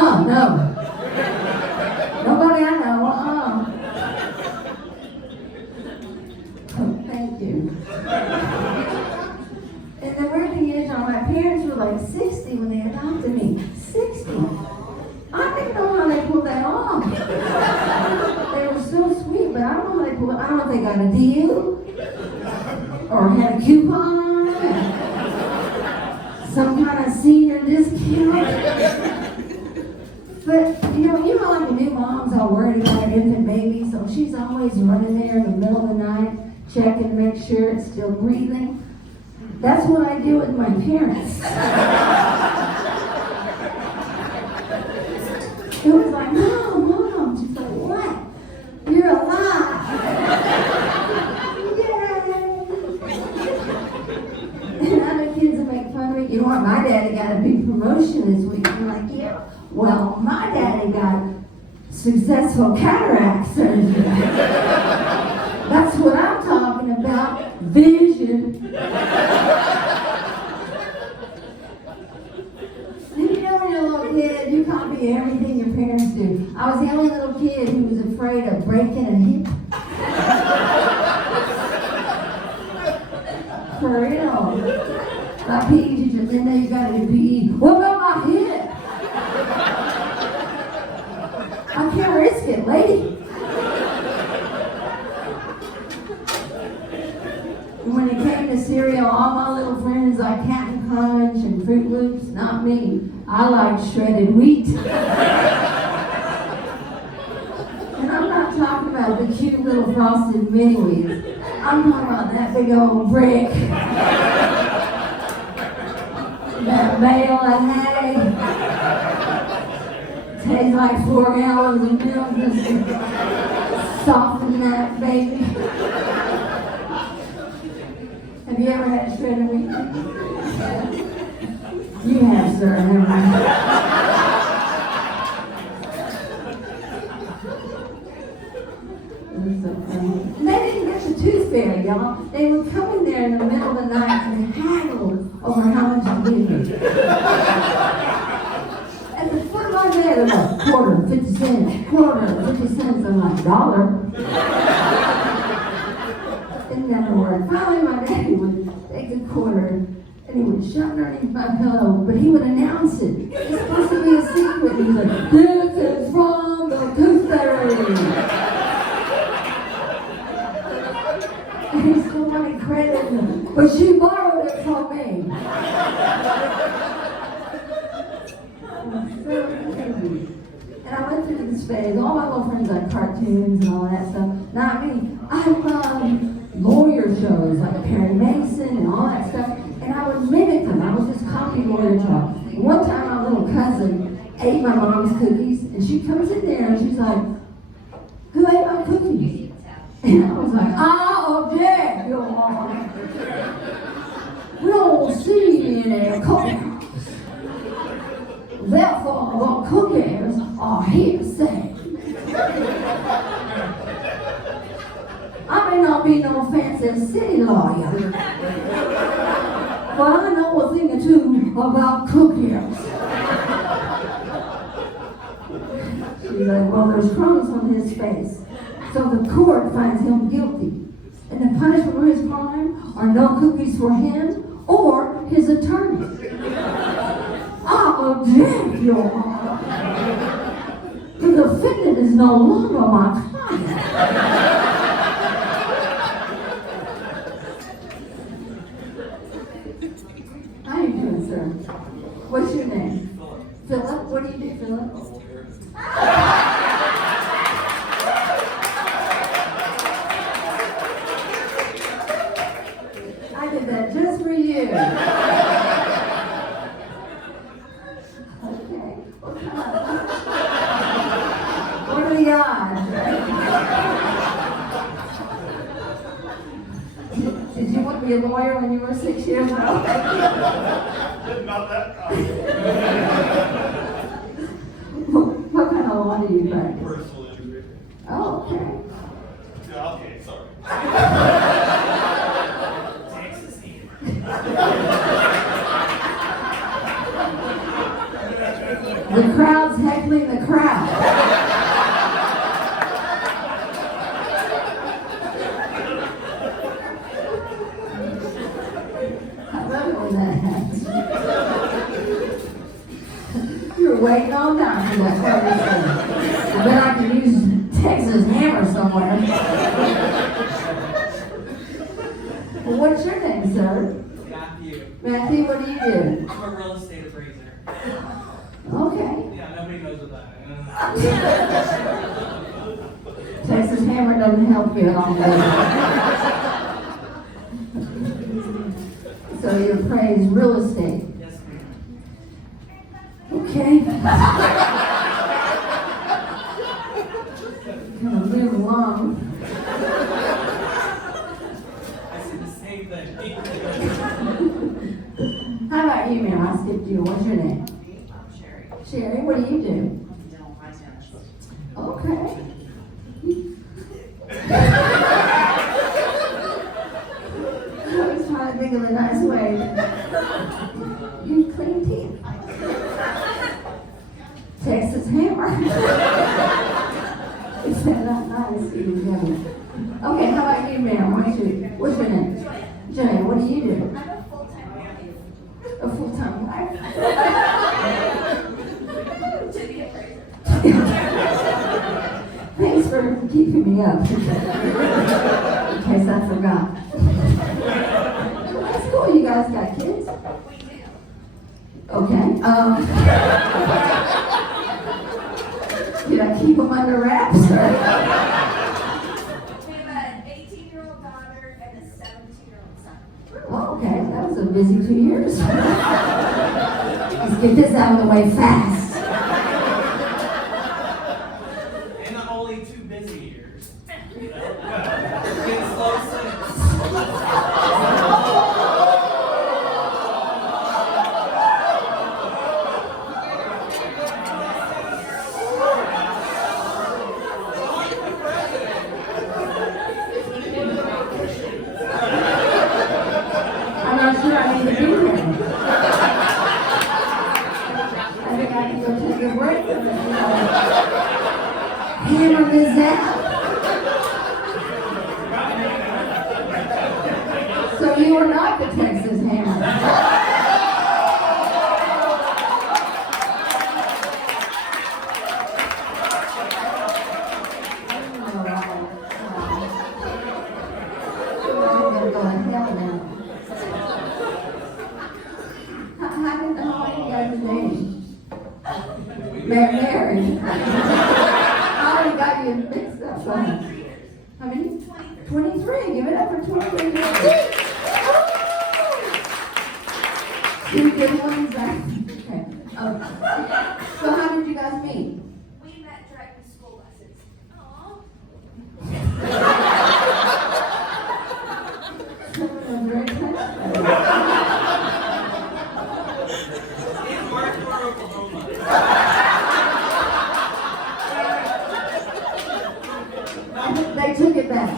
Nobody I know, Oh, thank you. And the weird thing is, my parents were like 60 when they adopted me. 60. I didn't know how they pulled that off. They were so sweet, but I don't know how they pulled it. I don't know if they got a deal or had a coupon, some kind of senior discount. But you know, like a new mom's all worried about her infant baby, so she's always running there in the middle of the night, checking to make sure it's still breathing. That's what I do with my parents. It was like, Mom. She's like, what? You're alive. Yay. And other kids will make fun of me. You know what? My daddy got a big promotion this week. I'm like, yeah. Well, my daddy got successful cataract surgery. That's what I'm talking about. Vision. You know when you're a little kid, you copy everything your parents do. I was the only little kid who was afraid of breaking a hip. For real. My PE teacher, Linda, you gotta do PE. What about my hip? I can't risk it, lady. When it came to cereal, all my little friends like Captain Crunch and Fruit Loops, not me. I like shredded wheat. And I'm not talking about the cute little frosted mini-wheats. I'm talking about that big old brick. That bale of hay. Tastes like 4 gallons of milk just to soften that baby. Have you ever had shredded wheat? You have, sir, haven't you? So funny. And they didn't get the tooth fairy, y'all. They would come in there in the middle of the night and haggle over how much to give me. At the foot of my bed, I'm like, quarter, 50 cents, quarter, 50 cents. I'm like, $1. It never worked. Finally, my daddy would take a quarter and he would shove it underneath my pillow, but he would announce it. It's supposed to be a secret. He's like, this is from the tooth fairy. And he still wanted credit, but she borrowed it from me. And I went through this phase. All my little friends like cartoons and all that stuff. Not me. I love lawyer shows like Perry Mason and all that stuff. And I would mimic them. I would just copy lawyer talk. One time my little cousin ate my mom's cookies, and she comes in there and she's like, who ate my cookies? And I was like, I object, Your Honor. We don't see in a cookhouse. Therefore, the cookies are hearsay. I may not be no fancy city lawyer, but I know a thing or two about cookies. She's like, well, there's crumbs on his face. So the court finds him guilty. And the punishment for his crime are no cookies for him or his attorney. I object, Your Honor. The defendant is no longer my client. How you doing, sir? What's your name? Philip. What do you do, Philip? I did that just for you. Okay. Well, come on. What are the odds, right? Did you want to be a lawyer when you were 6 years old? Not that kind. What kind of law do you practice? Personal injury. Oh, okay. Yeah, okay, sorry. The crowd's heckling the crowd. I love it when that happens. You're waiting all night for that conversation. I bet I can use Texas hammer somewhere. Well, what's your name, sir? Matthew. Matthew, what do you do? I'm a real estate appraiser. Okay. Yeah, nobody knows what that is. Texas hammer doesn't help you at all. So you appraise real estate. Yes, ma'am. Okay. Kind of move along. I see the same thing. How about you, ma'am? I skipped you. What's your name? I'm Sherry. Sherry, what do you do? Dental hygienist. Okay. I was trying to think of a nice way. You clean teeth. Texas hammer. Is that not nice? Okay, how about you, ma'am? What's your name? Jane, what do you do? I'm a full-time wife. A full-time wife? To be a appraiser. Thanks for keeping me up. In case I forgot. That's cool. You guys got kids? We do. Okay. Did I keep them under wraps? We have an 18-year-old daughter and a 17-year-old son. Oh, okay. That was a busy 2 years. Let's get this out of the way fast. you were not the Texas Hammer. Mary. I already got you mixed up. How many? 23. Give it up for 23 years. Two good ones. Okay. So how did you guys meet? We met driving school buses. Very nice. In Markmore, Oklahoma. They took it back.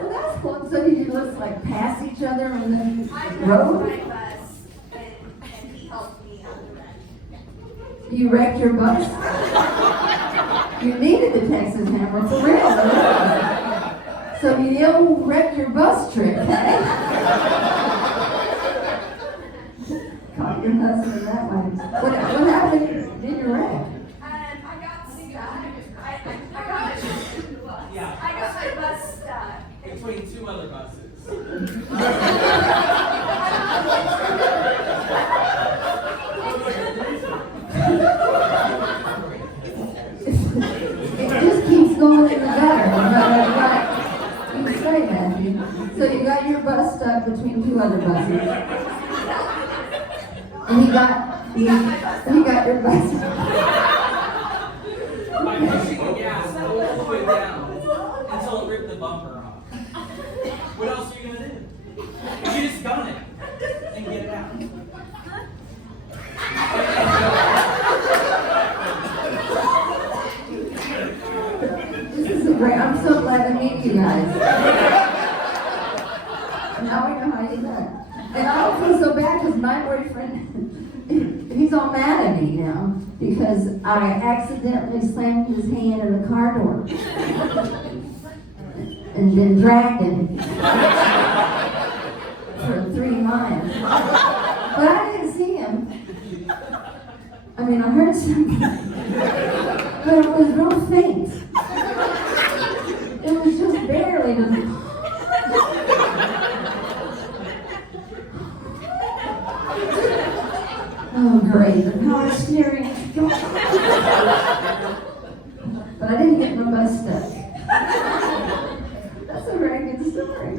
Well, that's cool. So did you just like pass each other and then I rode? drove my bus, and he helped me out the wreck. You wrecked your bus? You needed the Texas Hammer for real. So you wrecked your bus trip, hey? Caught your husband that way. What happened in your wreck? I got stuck. Yeah. I got my bus stuck. Between two other buses. It just keeps going in the gutter. You can say that, dude. So you got your bus stuck between two other buses. And he got your bus. By pushing the gas all the way down until it ripped the bumper off. What else are you gonna do? You just gun it and get it out. This is great. I'm so glad to meet you guys. Now we know how you look. And I don't feel so bad because my boyfriend, he's all mad at me now because I accidentally slammed his hand in the car door and then dragged him for 3 miles. But I didn't see him. I mean, I heard something, but it was real faint. It was just barely. Oh, great. The power steering. But I didn't get my bus stuck. That's a very good story.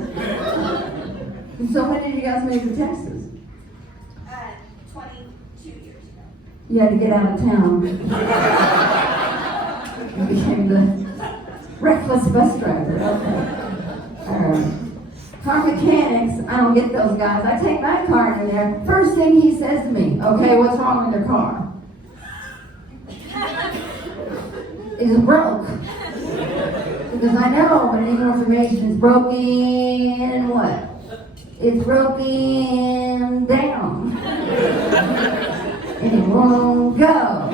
So when did you guys move to Texas? 22 years ago. You had to get out of town. You became the reckless bus driver. Okay. Car mechanics, I don't get those guys. I take my car in there. First thing he says to me, okay, what's wrong with your car? It's broke. Because I know when the information is broken, what? It's broken down. And it won't go.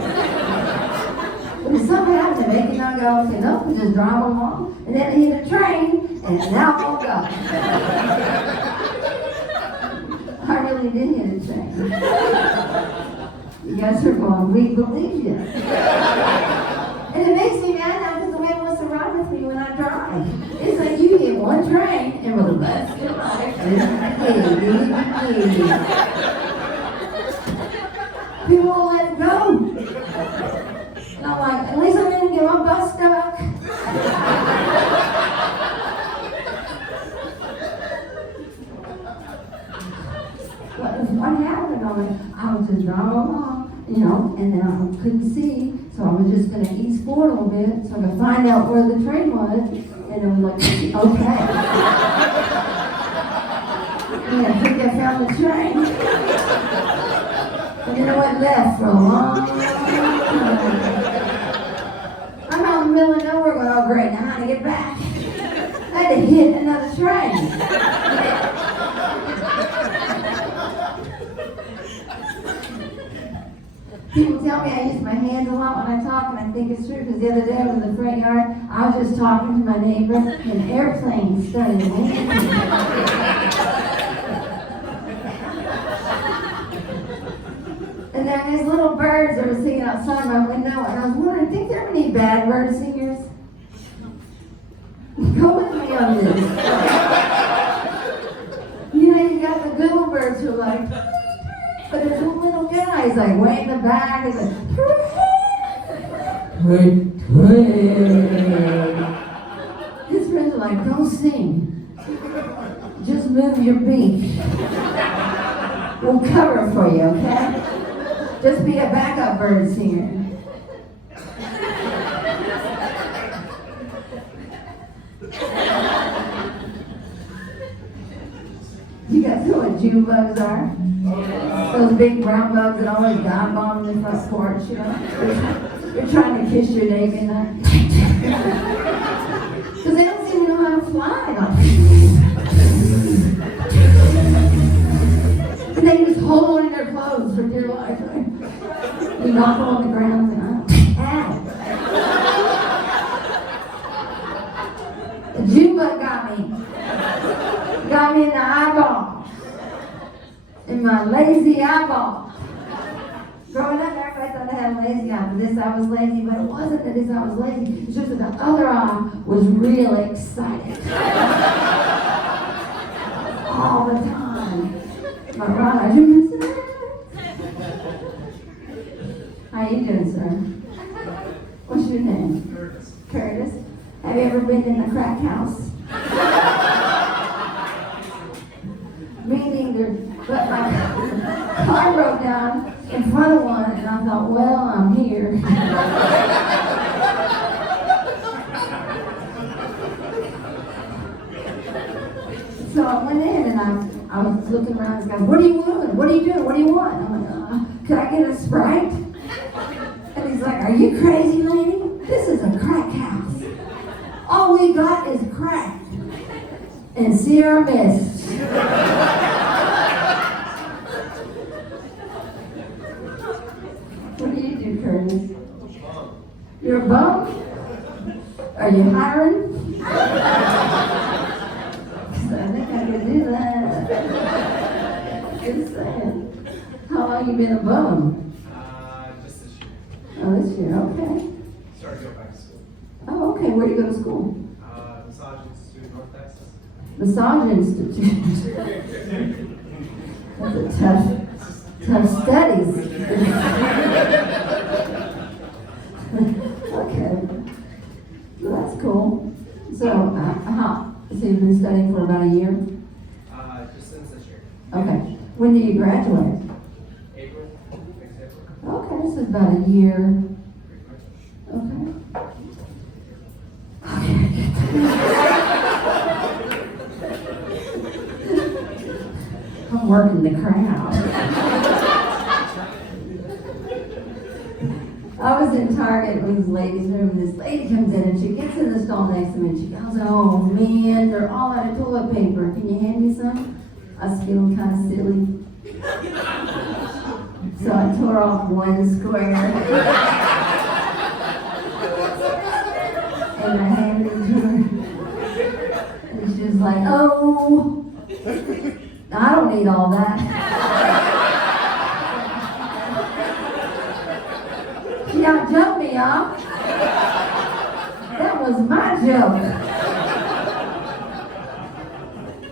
But if something happens to make it not go, I say, nope, we just drive along. And then it hit a train, and now it won't go. I really did hit a train. You guys are going, we believe you. And it makes me mad now because the way it wants to ride with me when I drive. It's like you hit one train, and we're like, let's get right. People won't let it go. And I'm like, at least I didn't get my bus stuck. What happened? I was just driving along, and then I couldn't see, so I was just going to ease forward a little bit so I could find out where the train was, and it was like, okay. And I think I found the train. And then I went left for a long time. I'm out in the middle of nowhere going, oh great, now how to get back? I had to hit another train. People tell me I use my hands a lot when I talk, and I think it's true because the other day I was in the front yard. I was just talking to my neighbor, and an airplane started landing. And there are these little birds that were singing outside my window, and I was wondering, think there are any bad bird singers? Go with me on this. You know, you got the little birds who are like, but there's a little guy, he's like way in the back, he's like, twig, twig. His friends are like, don't sing. Just move your beak. We'll cover for you, okay? Just be a backup bird singer. You guys know what June bugs are? Those big brown bugs that always dive bomb in the front porch, you know? They're trying to kiss your neighbor in there. Because they don't seem to know how to fly. And they just hold on in their clothes for dear life. Right? You knock them on the ground and ow. The June bug got me. Got me in the eyeball. In my lazy eyeball. Growing up, everybody thought I had a lazy eye. For this I was lazy, but it wasn't that this I was lazy. It's just that the other eye was real excited. All the time. My right eye, you miss it? How you doing, sir? What's your name? Curtis. Curtis? Have you ever been in a crack house? Me neither, but my car broke down in front of one, and I thought, well, I'm here. So I went in, and I was looking around, this guy, what are you doing? What are you doing? What do you want? I'm like, could I get a Sprite? And he's like, are you crazy, lady? This is a crack house. All we got is crack and Sierra Mist. What do you do, Curtis? You're a bum? Are you hiring? So I think I could do that. Just saying. How long you been a bum? Just this year. Oh, this year, okay. Started to go back to school. Oh, okay, where do you go to school? Massage Institute, North Texas. Massage Institute. That's a tough studies. Okay. Well, that's cool. So, so you've been studying for about a year? Just since this year. Okay. When do you graduate? April, next April. Okay, this is about a year. Okay. I'm working the crowd. I was in Target with this lady's room, and this lady comes in and she gets in the stall next to me and she goes, oh man, they're all out of toilet paper. Can you hand me some? I was feeling kind of silly. So I tore off one square. And I handed it to her. And she was like, oh, I don't need all that. She out-jumped me, y'all. That was my joke.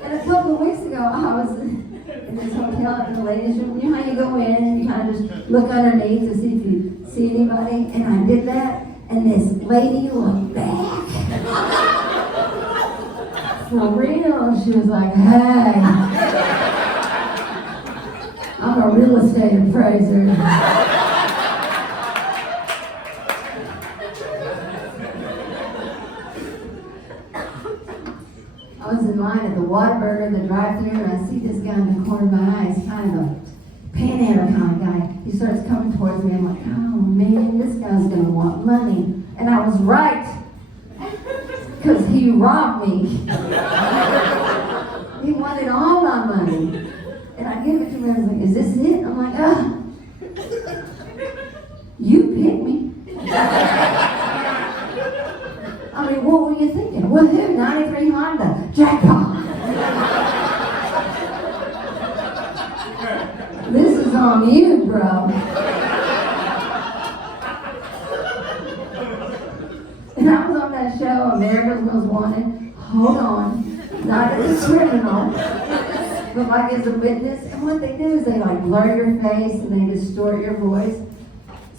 And a couple of weeks ago, I was in this hotel in the ladies' room. You know how you go in and you kind of just look underneath to see if you see anybody? And I did that, and this lady looked back. For real, she was like, hey, I'm a real estate appraiser. I was in line at the Whataburger, the drive-thru, and I see this guy in the corner of my eye. He's kind of a panhandle kind of guy. He starts coming towards me. I'm like, oh man, this guy's gonna want money. And I was right. Because he robbed me. He wanted all my money. And I give it to him, I was like, is this it? I'm like, I mean, what were you thinking? Woohoo, 93 Honda, jackpot. This is on you, bro. And I was on that show, America's Most Wanted. Hold on, not as a criminal, but like as a witness. And what they do is they like blur your face and they distort your voice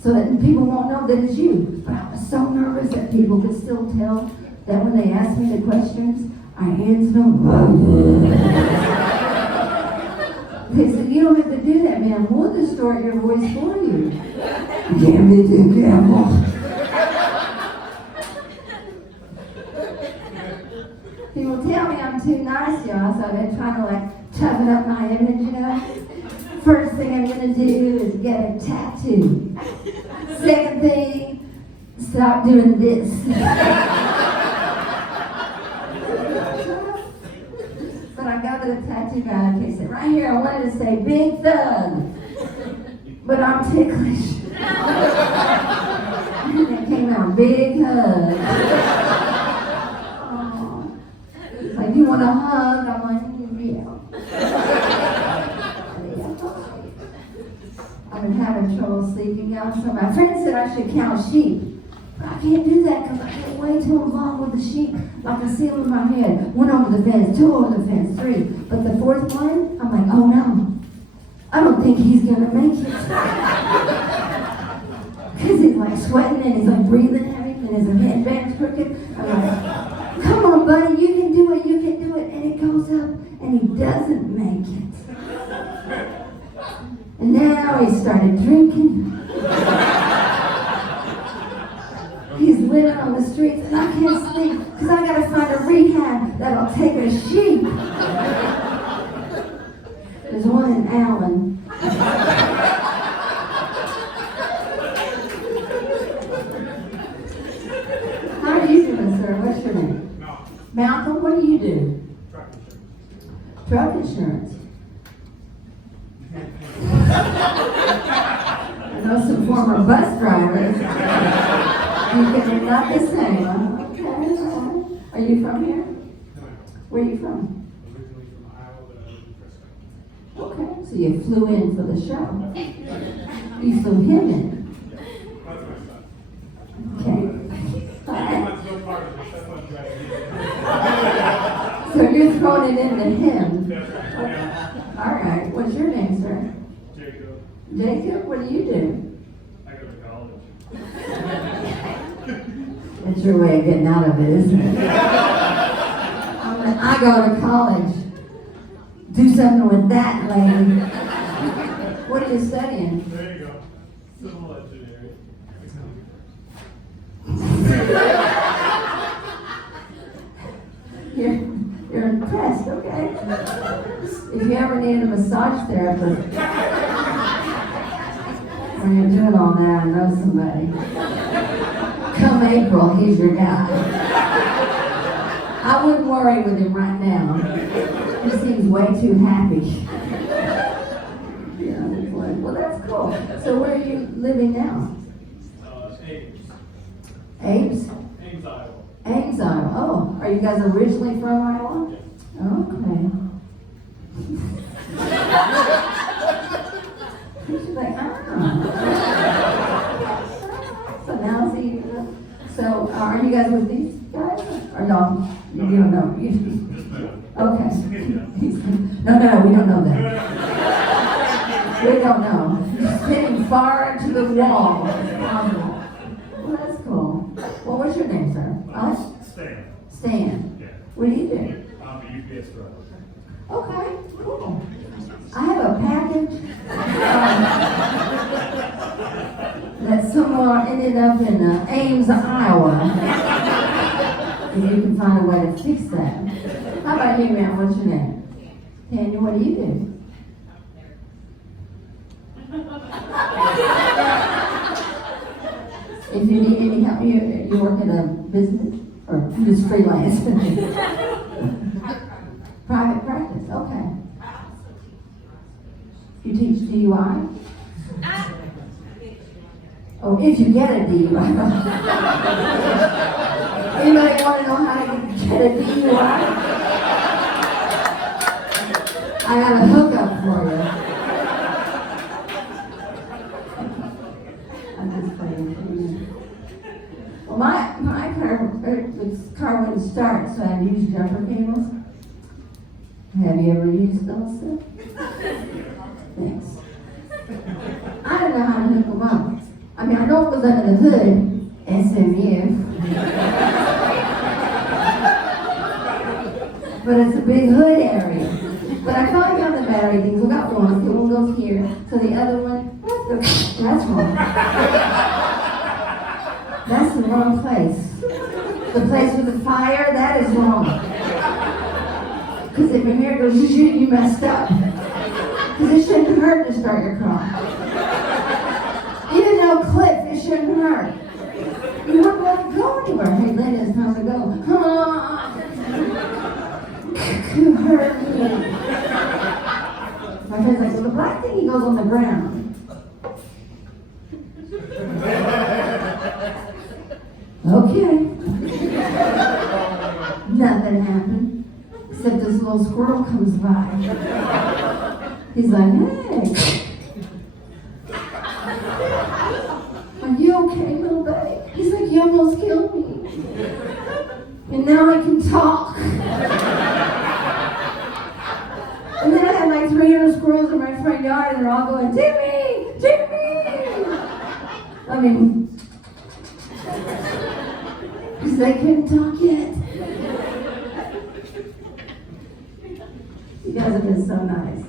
so that people won't know that it's you. But I was so nervous that people could still tell that when they asked me the questions, I answered them. They said, you don't have to do that, man. We'll distort your voice for you. Damn it, you gamble. People tell me I'm too nice, y'all, so they're trying to like toughen up my image, you know. First thing I'm gonna do is get a tattoo. Second thing, stop doing this. But I go to the tattoo guy and he said, right here I wanted to say Big Thug, but I'm ticklish. And it came out Big Hug. Like, you want a hug? I'm like, yeah. I've been having trouble sleeping, y'all. So my friend said I should count sheep. But I can't do that because I get way too involved with the sheep. Like I see them in my head. One over the fence, two over the fence, three. But the fourth one, I'm like, oh no. I don't think he's going to make it. Because he's like sweating and he's like breathing heavy and his headband's crooked. I'm like, come on, buddy, you can do it, you can do it. And it goes up, and he doesn't make it. And now he started drinking. He's living on the streets, and I can't sleep because I got to find a rehab that'll take a sheep. There's one in Allen. How are you doing, sir? What's your name? Malcolm, what do you do? Truck insurance. I know some former bus drivers. They're not the same. Huh? Okay. Are you from here? Where are you from? Originally from Iowa, but I live in Frisco. Okay. So you flew in for the show. You flew him in. That's my son. Okay. That's no part of this. That's not driving. So you're throwing it into him. That's right. Yeah. All right. What's your name, sir? Jacob, Jacob, what do you do? I go to college. That's your way of getting out of it, isn't it? I go to college. Do something with that, lady. What are you studying? There you go. Civil engineering. You're impressed, okay? If you ever need a massage therapist, when you're doing all that, I know somebody. Come April, he's your guy. I wouldn't worry with him right now. He seems way too happy. Yeah, it's like, well, that's cool. So where are you living now? Ames. Ames? Ames, Iowa. Ames, Iowa. Oh, are you guys originally from Iowa? Yes. Okay. She's like, So now see, so are you guys with these guys? Or no? You don't know? Okay. No, we don't know that. We don't know. Sitting far to the wall. Well, that's cool. Well, what's your name, sir? Stan. Stan. Yeah. What do you do? I'm a UPS driver. Okay, cool. I have a package that someone ended up in Ames, Iowa. And you can find a way to fix that. How about you, man? What's your name? Tanya, what do you do? If you need any help, you work in a business or just freelance? Private practice, okay. You teach DUI? Oh, if you get a DUI. Anybody want to know how to get a DUI? I got a hookup for you. I'm just playing. Well, my car wouldn't start, so I had to use jumper cables. Have you ever used those? Sir? Thanks. I don't know how to hook them up. I mean, I know it was under the hood, SMU. But it's a big hood area. But I finally got the battery things. We got one. The one goes here. So the other one, that's wrong. That's the wrong place. The place with the fire, that is wrong. Because if your hair goes, you messed up. Because it shouldn't hurt to start your car. Even though clip, it shouldn't hurt. You wouldn't want to go anywhere. Hey, Lynn, it's time to go. You hurt me. My friend's like, well, the black thing, he goes on the ground. Okay. Nothing happened. Except this little squirrel comes by. He's like, hey. Are you okay, little buddy? He's like, you almost killed me. And now I can talk. And then I had like 300 squirrels in my front yard and they're all going, Jimmy! Jimmy! I mean, because they couldn't talk yet. You guys have been so nice.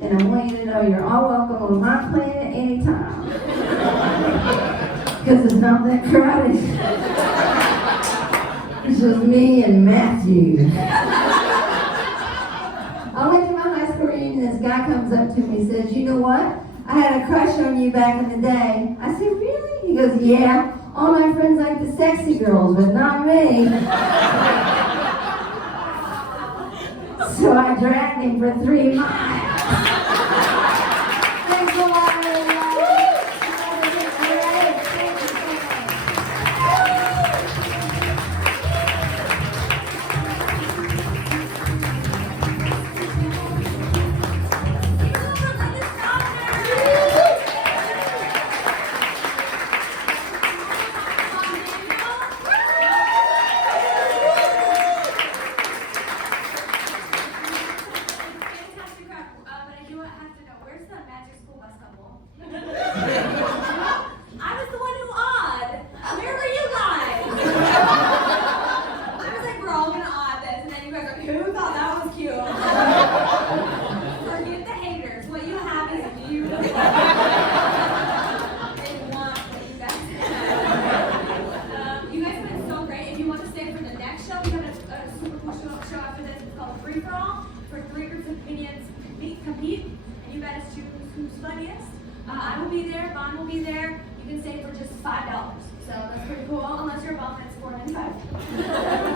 And I want you to know you're all welcome on my planet anytime. Because it's not that crowded. It's just me and Matthew. I went to my high school reunion, this guy comes up to me and says, you know what? I had a crush on you back in the day. I said, really? He goes, yeah. All my friends like the sexy girls, but not me. So I dragged him for 3 miles. Thanks a lot, everybody. Fantastic crap. But I do have to know, where's the magic school bus couple? I was the one who odd. Where were you guys? I was like, we're all gonna odd this, and then you guys are like, who thought that was cute? Forget the haters. What you have is beautiful. They want what you guys have. You guys have been so great. If you want to stay for the next show, we have a super cool show after this. It's called Free For All, for 3 groups of comedians compete, and you guys choose who's funniest. I will be there, Vaughn will be there. You can stay for just $5. So that's pretty cool, unless you're a bum, it's $4.95.